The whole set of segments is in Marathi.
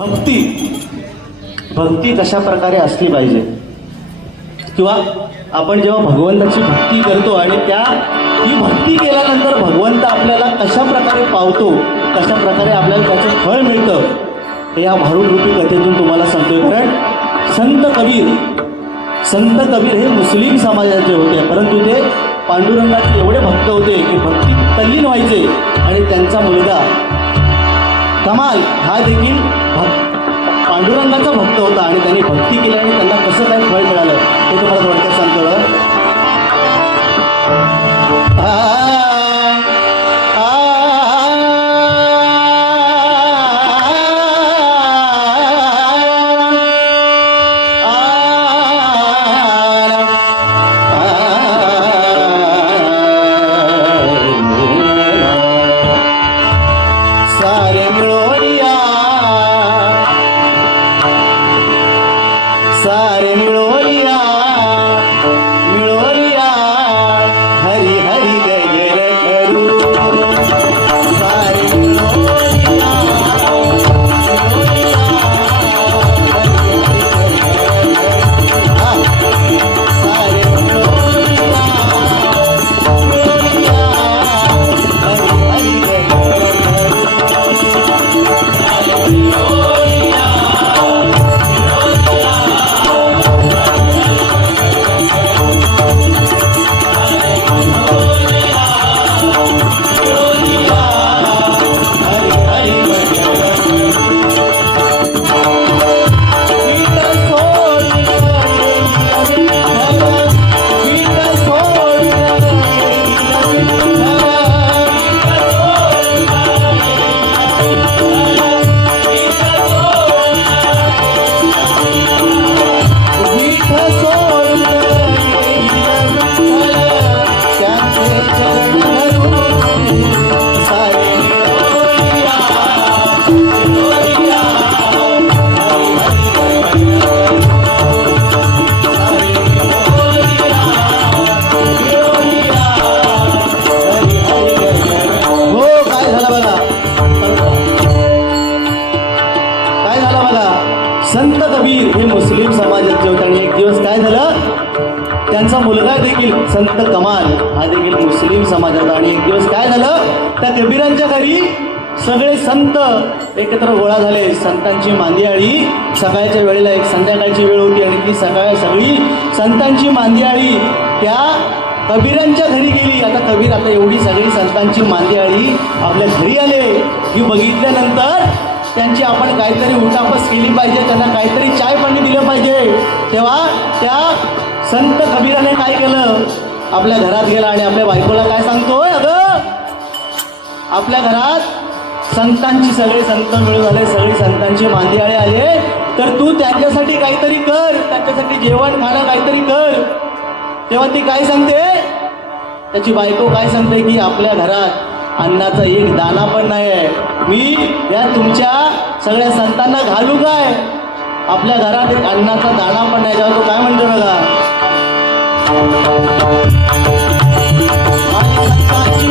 भक्ती. भक्ती कशा प्रकारे असली पाहिजे? किंवा आपण जेव्हा भगवंताची भक्ती करतो आणि त्या ही भक्ती केल्यानंतर भगवंत आपल्याला कशा प्रकारे पावतो कशा प्रकारे आपल्याला त्याचं फळ मिळतं हे या भारूडरूपी कथेतून तुम्हाला सांगतोय. कारण संत कबीर संत कबीर हे मुस्लिम समाजाचे होते परंतु ते पांडुरंगाचे एवढे भक्त होते की भक्ती तल्लीन व्हायचे आणि त्यांचा मुलगा कमाल हा देखील भक्त पांडुरंगाचा भक्त होता आणि त्यांनी भक्ती केल्याने त्यांना कसं काय फळ मिळालं हे संत कमाल हा देखील मुस्लिम समाजाचा आणि एक दिवस काय झालं? त्या कबीरांच्या घरी सगळे संत एकत्र गोळा झाले. संतांची मांदियाळी सकाळच्या वेळेला एक संध्याकाळची वेळ होती आणि ती सकाळ सगळी संतांची मांदियाळी त्या कबीरांच्या घरी गेली. आता कबीर आता एवढी सगळी संतांची मांदियाळी आपल्या घरी आले. ही बघितल्यानंतर त्यांची आपण काहीतरी उठापस केली पाहिजे त्यांना काहीतरी चाय पाणी दिलं पाहिजे. तेव्हा त्या संत कबीराने काय केलं? आपल्या घरात गेला आणि आपल्या बायकोला काय सांगतोय अगं आपल्या घरात संतांची सगळे संत मिळून आले सगळी संतांची मांदियाळे आले. तर तू त्यांच्यासाठी काहीतरी कर त्यांच्यासाठी जेवण खाणं काहीतरी कर. तेव्हा ती काय सांगते? त्याची बायको काय सांगते की आपल्या घरात अन्नाचा एक दाना पण नाही आहे मी या तुमच्या सगळ्या संतांना घालू काय? आपल्या घरात एक अन्नाचा दाणा पण नाही. जेव्हा तो काय म्हणतो बघा? आणि संतांची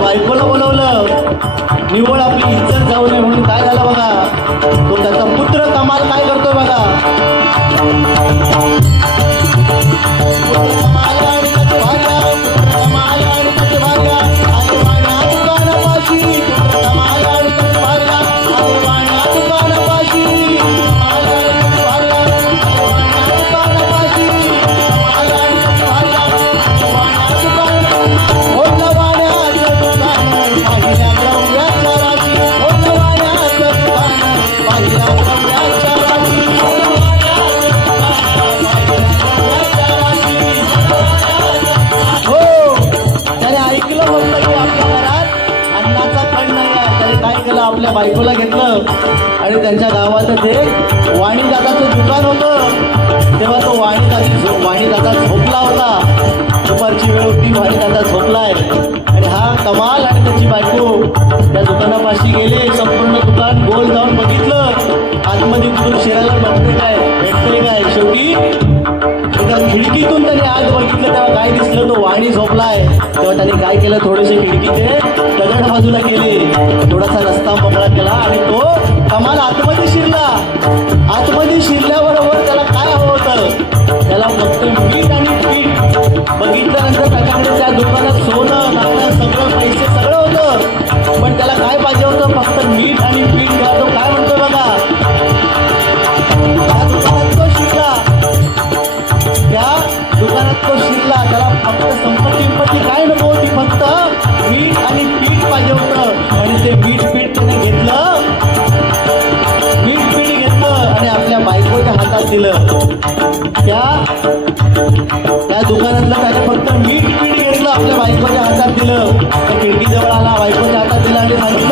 केलं आपल्या आणि त्यांच्या गावातच एक वाणीदादाचं दुकान होतं तेव्हा तो वाणी दादा वाणी झोपला होता. दुपारची वेळ होती वाणी झोपलाय. आणि हा कमाल आणि त्याची बायको त्या दुकानापाशी गेले संपूर्ण दुकान गोल जाऊन बघितलं. आतमध्ये कुठून शिरायला बघते काय भेटते काय? शेवटी म्हणजे खिडकीतून त्याने आज बघितलं तेव्हा काय दिसलं तो वाणी झोपलाय. तेव्हा त्याने काय केलं थोडेसे खिडकीचे दगड बाजूला केले. थोडासा रस्ता मोकळा केला आणि तो कमाल आतमध्ये शिरला. आतमध्ये शिरल्यावर बायकोच्या हातात दिलं. तर खिडकीजवळ आला बायकोच्या हातात दिला आणि सांगितलं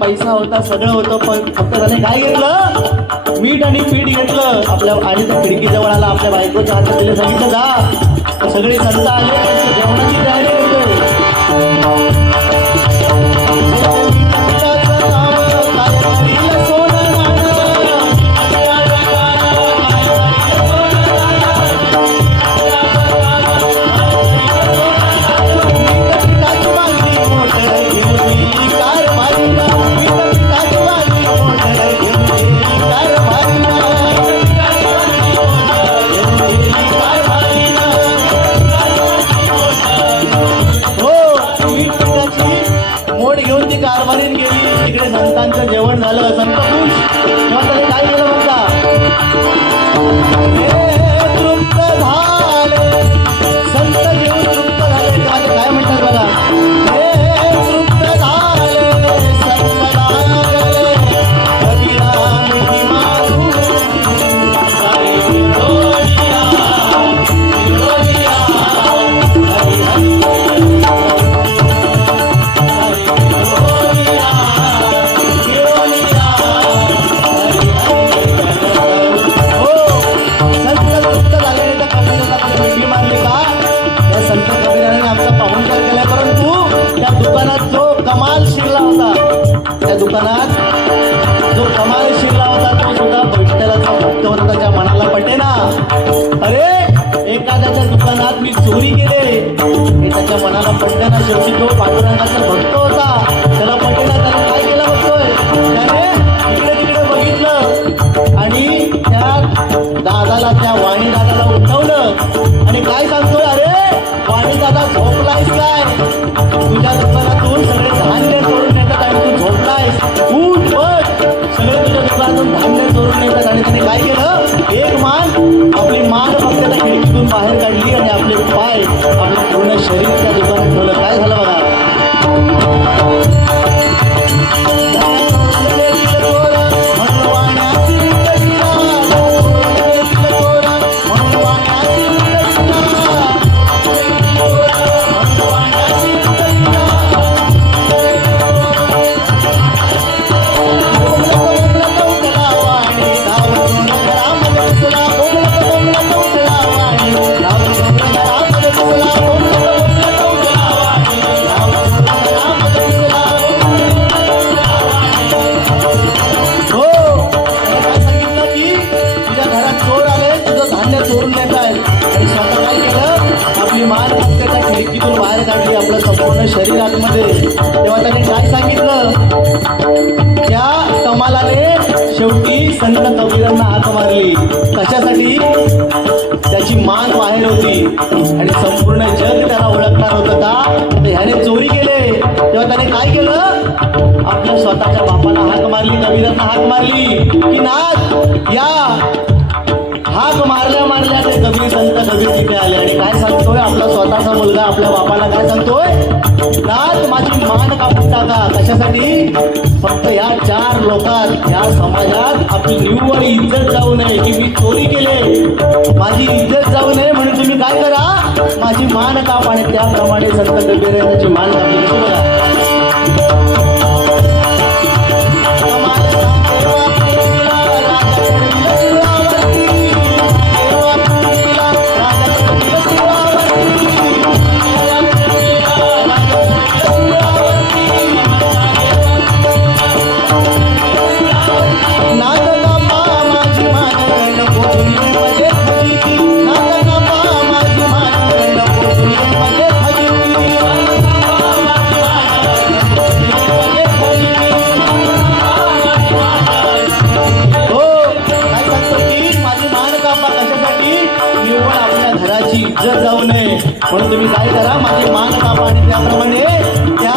पैसा होता सगळं होतं पण फक्त त्याने काय घेतलं? मीठ आणि पीठ घेतलं. आपल्या आणि त्या खिडकीजवळ आला आपल्या बायकोच्या हातात दिले सांगितलं जा. सगळे संत आले जेवणाची तयारी होते मनात जो कमाल शिरला होता तो सुद्धा बैठ्याला भक्त होता त्याच्या मनाला पटेना. अरे एखाद्याच्या दुकानात मी चोरी केले हे त्याच्या मनाला पटल्याना शेवटी तो पांडुरंगाचा स्वतःच्या बापाला हाक मारली कबीरांना हाक मारली. की नाथ या. हाक मारल्या मारल्या ते कबीर संत कबीर तिथे आले. आणि काय सांगतोय आपला स्वतःचा मुलगा आपल्या बापाला काय सांगतोय? नाथ माझी मान कापून टाका. कशासाठी? फक्त या चार लोकात या समाजात आपली निव्वळ इज्जत जाऊ नये की मी चोरी केले. माझी इज्जत जाऊ नये म्हणून तुम्ही काय करा? माझी मान काप. आणि त्याप्रमाणे संत कबीर यांची मान कापली. तुम्ही काय करा. माझी मान कापा आणि त्याप्रमाणे त्या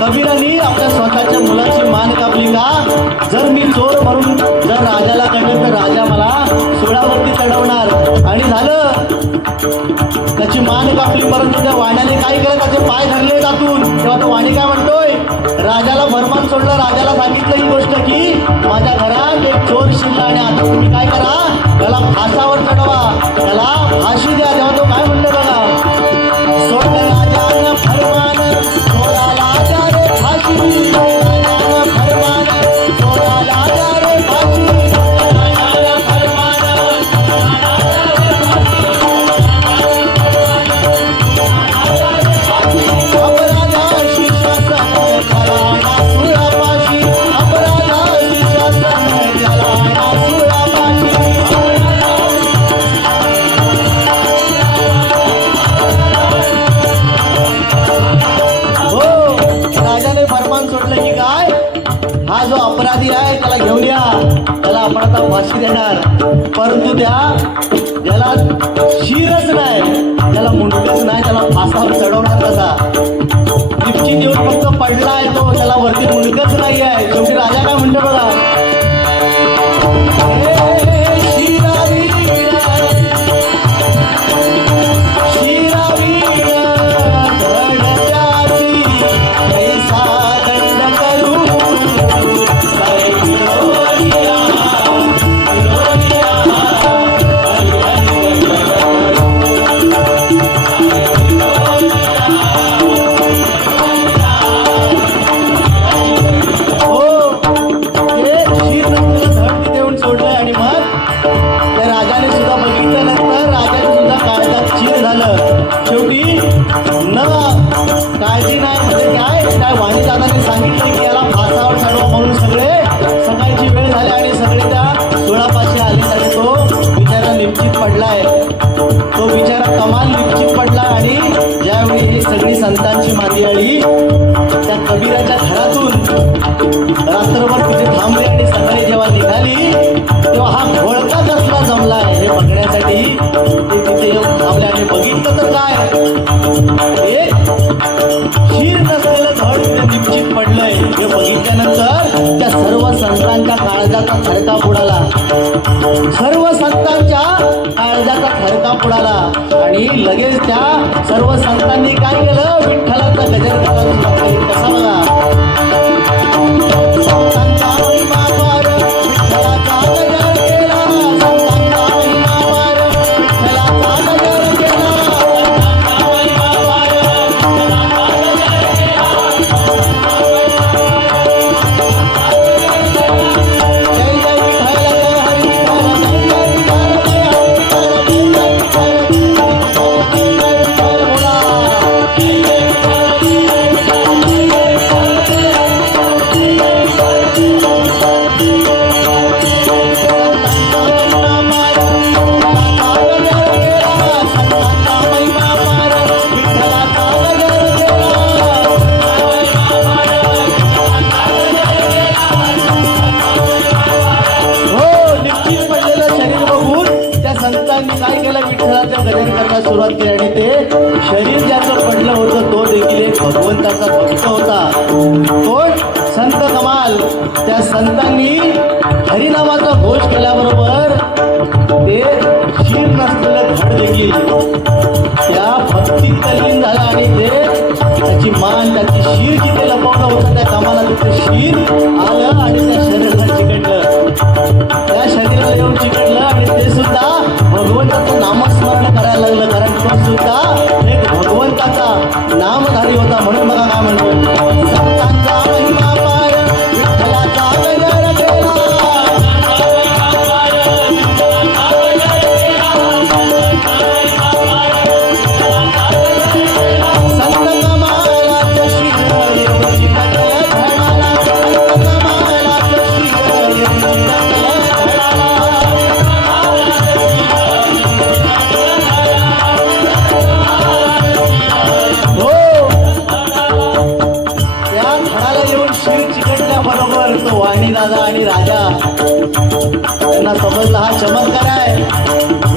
कबीराने आपल्या स्वतःच्या मुलाची मान कापली का? जर मी चोर म्हणून जर राजाला कळलं तर राजा मला सुळावरती चढवणार. आणि झालं. त्याची मान कापली परंतु त्या वाण्याने काय केलं? त्याचे पाय धरले जातून. तेव्हा तो वाणी काय म्हणतोय? राजाला भरमान सोडलं. राजाला सांगितलं ही गोष्ट की माझ्या घरात एक चोर शिरला आणि आता तुम्ही काय करा? त्याला फासावर चढवा. त्याला फाशी द्या. तेव्हा तो काय म्हणतो? Thank you. आता परंतु त्या ज्याला शिरच नाही त्याला मुंडच नाही त्याला फासावर चढवणार कसा? लिपची देऊन फक्त पडला आहे तो त्याला वरती मुंडकच नाही आहे शेवटी राजा काय म्हणतो बघा? घरातून रात्रभर तिथे थांबली आणि सकाळी जेव्हा निघाली तेव्हा हा घोळका कसला जमलाय हे बघण्यासाठी ते तिथे येऊन थांबले. आणि बघितलं तर काय? एक नसलेलं धड तिथे निश्चित पडलंय. हे बघितल्यानंतर त्या सर्व संतांच्या काळजाचा थरका बुडाला. सर्व संतांच्या काळजाचा थरका बुडाला. आणि लगेच त्या सर्व संतांनी काय केलं? विठ्ठलाचा गजर करायला कसा बघा. संतांचा Sheen, Ali. त्यांना समजला हा चमत्कार आहे.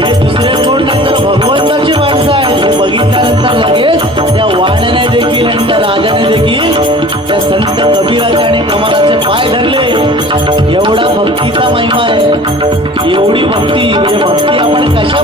हे दुसरे कोण नंतर? भगवंताची माणसं आहे हे बघितल्यानंतर लगेच त्या वाण्याने देखील आणि त्या राजाने देखील त्या संत कबीराचे आणि कमलाचे पाय धरले. एवढा भक्तीचा महिमा आहे. एवढी भक्ती म्हणजे भक्ती आपण कशा